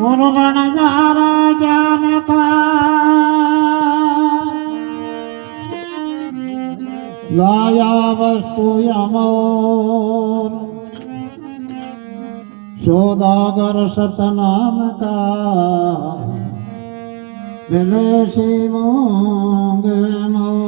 गुरुगण सारा ज्ञान का लाया वस्तु अमोल सौदागर सतनाम का मिले शिवोंगे मोल।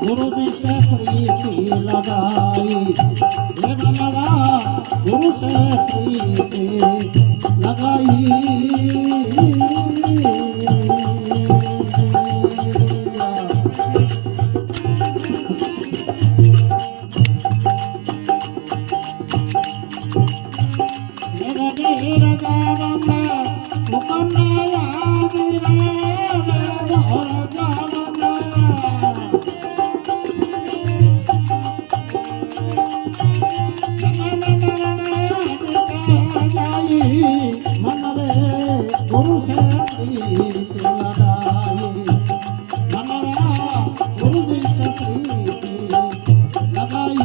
गुरु से प्रीति लगाई गुरु से प्रीति लगाई मनवा गुरु से प्रीति लगाई।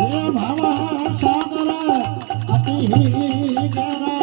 ये भव सागर अति गहरा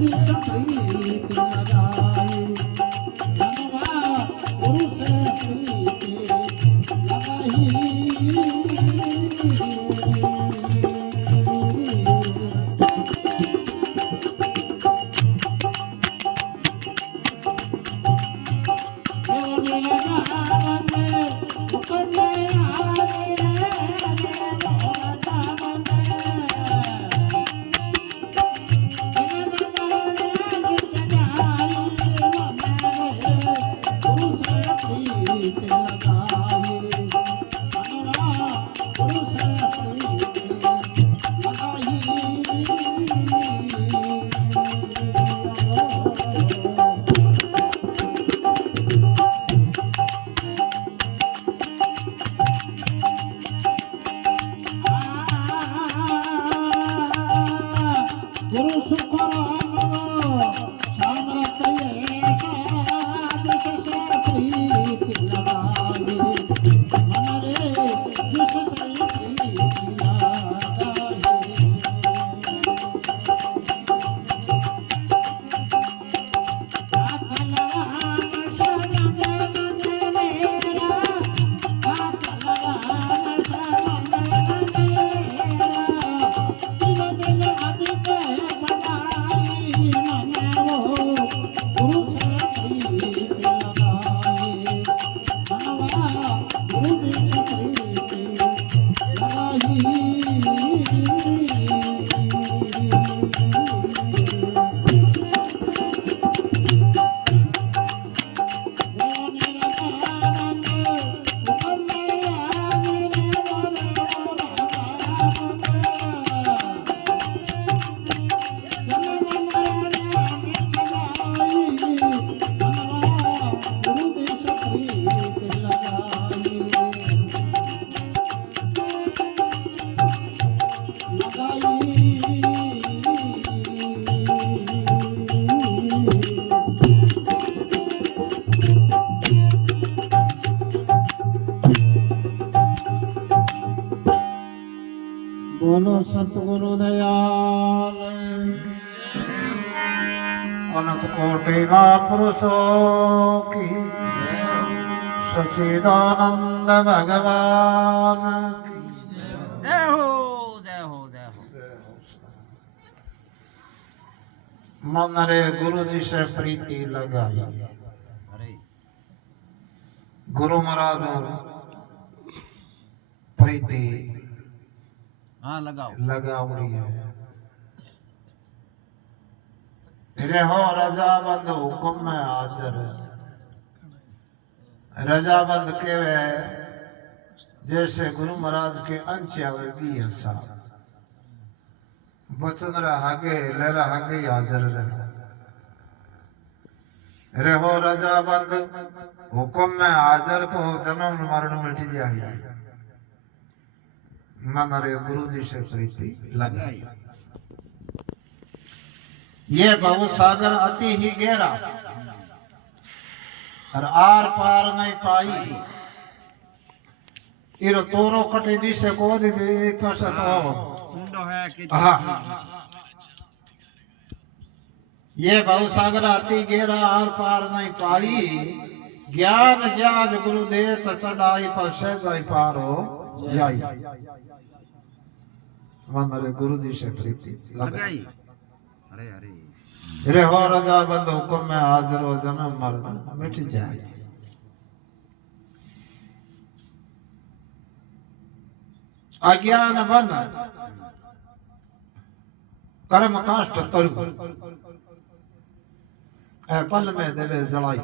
जी से प्रीत लगाई मनवा गुरु से प्रीत गुरु सुख बोलो सतगुरु दयाल अनंत कोटि महापुरुषों की सच्चिदानंद भगवान की जय हो जय हो जय हो। मन रे गुरु जी से प्रीति लगाई अरे गुरु महाराज प्रीति हाँ लगाओ लगावड़ी है रहो रजाबंद हुक्म में हाजर रजाबंद केवे जैसे गुरु महाराज के अंश आवे भी हसा बचन रहागे ले रहागे हाजर रहो रजाबंद हुक्म में हाजर को जन्म मरण मिट जाए मन रे गुरु जी से प्रीति लगाई ये बहु सागर अति ही गहरा और आर पार नहीं पाई इरो तोरो कटे दिशे को भी पसत हो ऊंडो है कि ये बहु सागर अति गहरा आर पार नहीं पाई ज्ञान जाज गुरु दे चढ़ाई पर से जाई पार हो जाई मन रे गुरु जी से प्रीति लगाई अरे अरे रे हो रजा बंद हुक्म में हाजिर हो जन्म मरण मिट जाए अज्ञान बन कर्म काष्ट तरु पल में देवे जलाई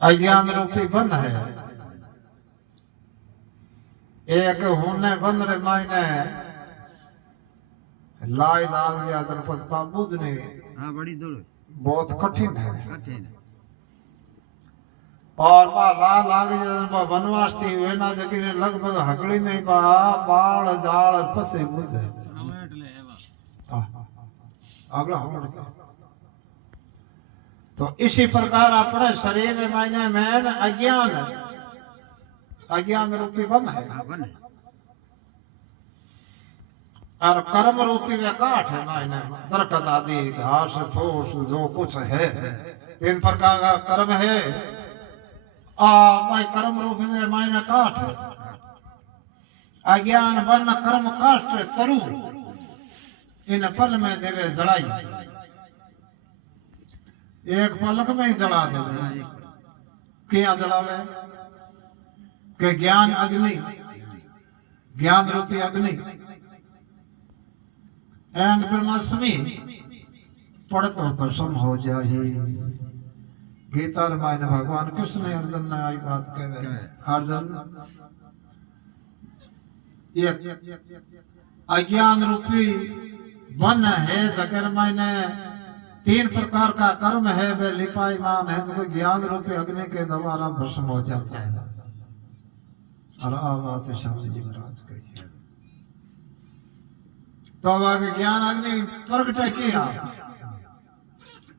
अज्ञान रूपी बन है एक होने बन रे मायने लाई लाग गया तो पसपा बुझने हाँ बड़ी दूर बहुत कठिन है कठिन और बा ला लाग गया वनवास थी वे ना जकी लगभग हकड़ी नहीं बा बाल जाल और पसे बुझे अगला हम तो इसी प्रकार अपने शरीर मायने में अज्ञान रूपी बन है और कर्म रूपी वे काठ है मायने दरकत आदि घास फूस जो कुछ है 3 प्रकार का कर्म है भाई कर्म रूपी वे मायने काठ है अज्ञान वन कर्म काष्ठ तरु इन पल में देवे जलाई एक पलक में ही जला देवे क्या जलावे के ज्ञान अग्नि ज्ञान रूपी अग्नि एंग ब्रह्मास्मि पड़त भस्म हो जाए गीता रामायण भगवान कृष्ण ने अर्जुन ने आई बात कहे अर्जुन एक अज्ञान रूपी वन है जगर मैंने 3 प्रकार का कर्म है वे लिपायमान है तो ज्ञान रूपी अग्नि के द्वारा भस्म हो जाता है और बात स्वामी जी महाराज कही तो आगे ज्ञान अग्नि प्रकट किया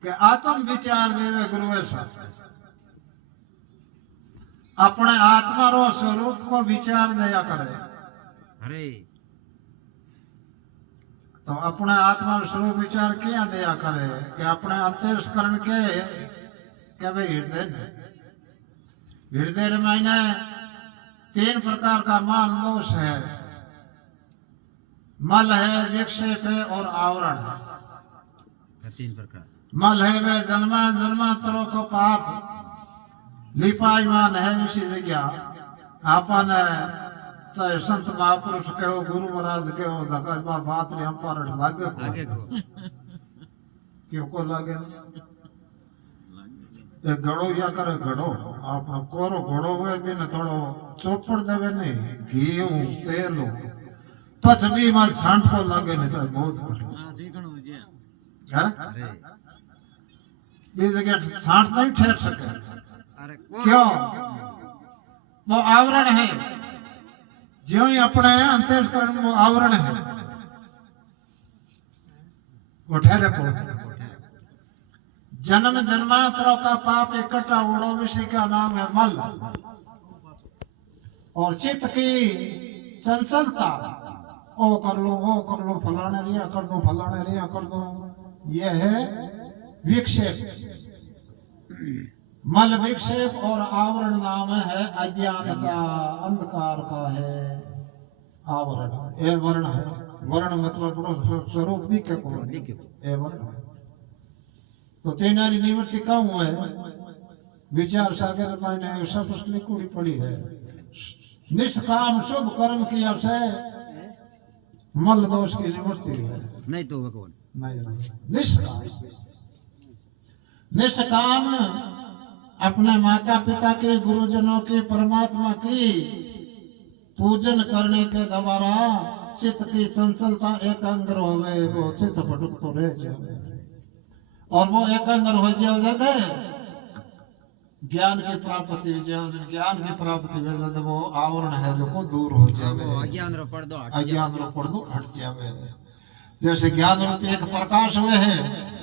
कि आत्म विचार देवे गुरु ऐसा अपने आत्मा रो स्वरूप को विचार दया करे अरे तो अपने आत्मा स्वरूप विचार क्या दया करे कि अपने अंतस्करण के भाई हृदय मायने 3 प्रकार का मान दोष है मल है विक्षेप है और आवरण है 3 प्रकार मल है वे जन्मांतरों को पाप लिपायमान है इसी जगह अपन चाहे संत महापुरुष कहो गुरु महाराज कहो जगत बात नहीं हम पर लागे क्यों को लागे एक घड़ो या करे घड़ो अपना कोरो घड़ो हुए भी न थोड़ो चौपड़ देवे नहीं घी तेल पचबी में छांट को लागे नहीं चाहे मौज कर अरे बीच जगह छांट नहीं ठहर सके अरे क्यों वो आवरण है जो ही अपने अंतस्करण वो आवरण है वो ठहरे को जन्म जन्मांतरों का पाप इकट्ठा उड़ो विषय का नाम है मल और चित्त की चंचलता ओ कर लो फलाने रिया कर दो फलाने रिया कर दो ये है विक्षेप मल विक्षेप और आवरण नाम है अज्ञान का अंधकार का है आवरण ये वर्ण है वर्ण मतलब स्वरूप दिखे को ये वर्ण है तो तेनारी निवृत्ति कम है विचार सागर मैंने सब उसकी कूड़ी पड़ी है निष्काम शुभ कर्म किया से मल दोष की निवृत्ति है नहीं तो भगवान नहीं निष्काम निष्काम अपने माता पिता के गुरुजनों के परमात्मा की पूजन करने के द्वारा चित्त की चंचलता एकाग्र होवे वो चित्त भटक तो रह जावे और वो एकाग्र हो जाए ज्ञान की प्राप्ति ज्ञान की प्राप्ति वो आवरण है जो को दूर हो जावे अज्ञान रो पड़ दो हट जावे जैसे ज्ञान रूपी एक प्रकाश हुए है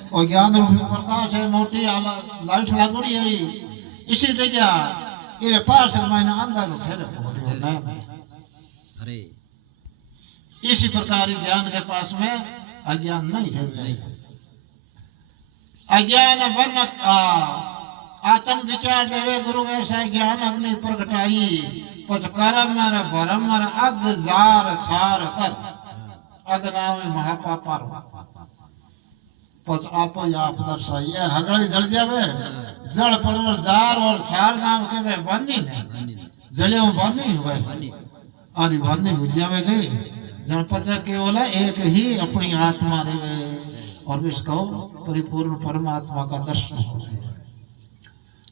और ज्ञान रूपी प्रकाश है मोटी लाइट लागोड़ी है इसी जगह ये पास मैंने अंदर ठहरे अरे इसी प्रकार ज्ञान के पास में अज्ञान नहीं है अज्ञान वन आत्म विचार देवे गुरु व्यवसाय ज्ञान अग्नि प्रगटाई पच करम मर भरम मर अग जार छार कर अग्नावे महापापार पच आपो आप दर्शाई ये हगड़े जल जावे जल पर जार और छार नाम के वे बनी ने जले बनी हुए आनी बनी हो जावे नहीं जन पचा केवल एक ही अपनी आत्मा रेवे और इसको परिपूर्ण परमात्मा का दर्शन हो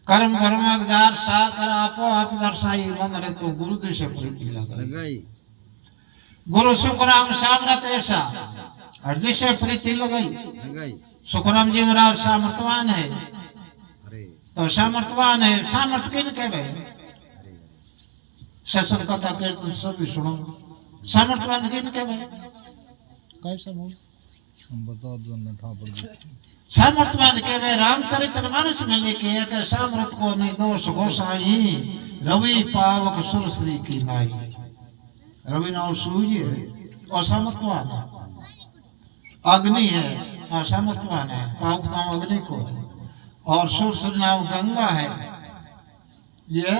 कर्म कर्म जार सार कर आपो आप दर्शाई बन रहे तो गुरु जी से प्रीति लगाई गुरु सुखराम सामर्थ ऐसा और जिसे प्रीति लगाई सुखराम जी महाराज सामर्थवान है तो सामर्थवान है सामर्थ किन कहवे सत्संग कथा कीर्तन सभी सुनो सामर्थवान किन कहवे कैसा बोल हम बता दो न था पड़ सामर्थवान कहवे रामचरित्र मानस में लिखे है कि सामर्थ को नहीं दोष गोसाई रवि पावक सुर श्री की नाई रवि नाम सूर्य और सामर्थवान है अग्नि है और सामर्थ्यवान है, पावक नाम अग्नि को है, और सूर्य नाम गंगा है। ये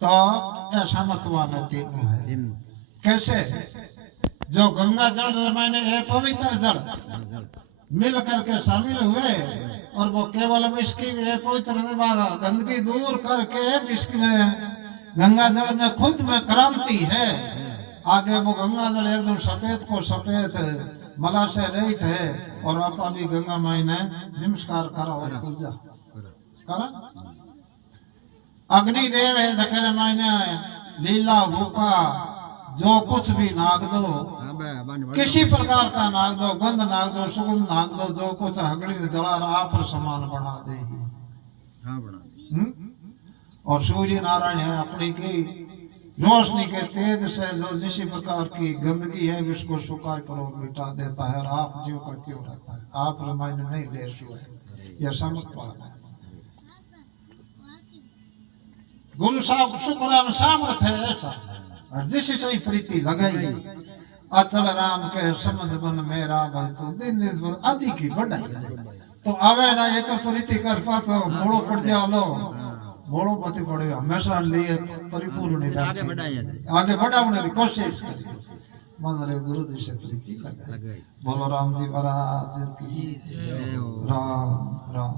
तो यह सामर्थ्यवान है, तीनों है। तीन कैसे? जो गंगा जल रामायण है पवित्र जल जल मिल करके शामिल हुए, और वो केवल इसकी पवित्र गंदगी दूर करके इसकी में गंगा जल में खुद में क्रांति है। आगे वो गंगा जल एकदम सफेद को सफेद मला से रहित है, और आप अभी गंगा माई ने नमस्कार करा और पूजा करा। अग्निदेव है जकर मायने लीला भूखा जो कुछ भी नाग दो, हाँ बे बन किसी प्रकार का नाग दो, गंध नाग दो, सुगंध नाग दो, जो कुछ हगड़ी में जला आप पर समान बना दे। हाँ बना और सूर्य नारायण है अपनी की रोशनी के तेज से जो जिस प्रकार की गंदगी है उसको सुखाए पर मिटा देता है, और आप जीव का त्यों रहता है। आप रामायण नहीं ले है, यह समर्थवान है। गुरु साहब शुक्राम सामर्थ्य है ऐसा, और जिससे ही प्रीति लगाई अचल राम के समझ बन मेरा भाई तो दिन दिन आदि की बढ़ाई तो आवे ना एक प्रीति कर पातो मोड़ो पड़ जा लो मोड़ो पति पड़े हमेशा लिए परिपूर्ण नहीं आगे बढ़ाया आगे बढ़ाने की कोशिश करी। मन रे गुरु जी से प्रीति लगाई। लगाई बोलो राम जी महाराज की जय हो। राम राम।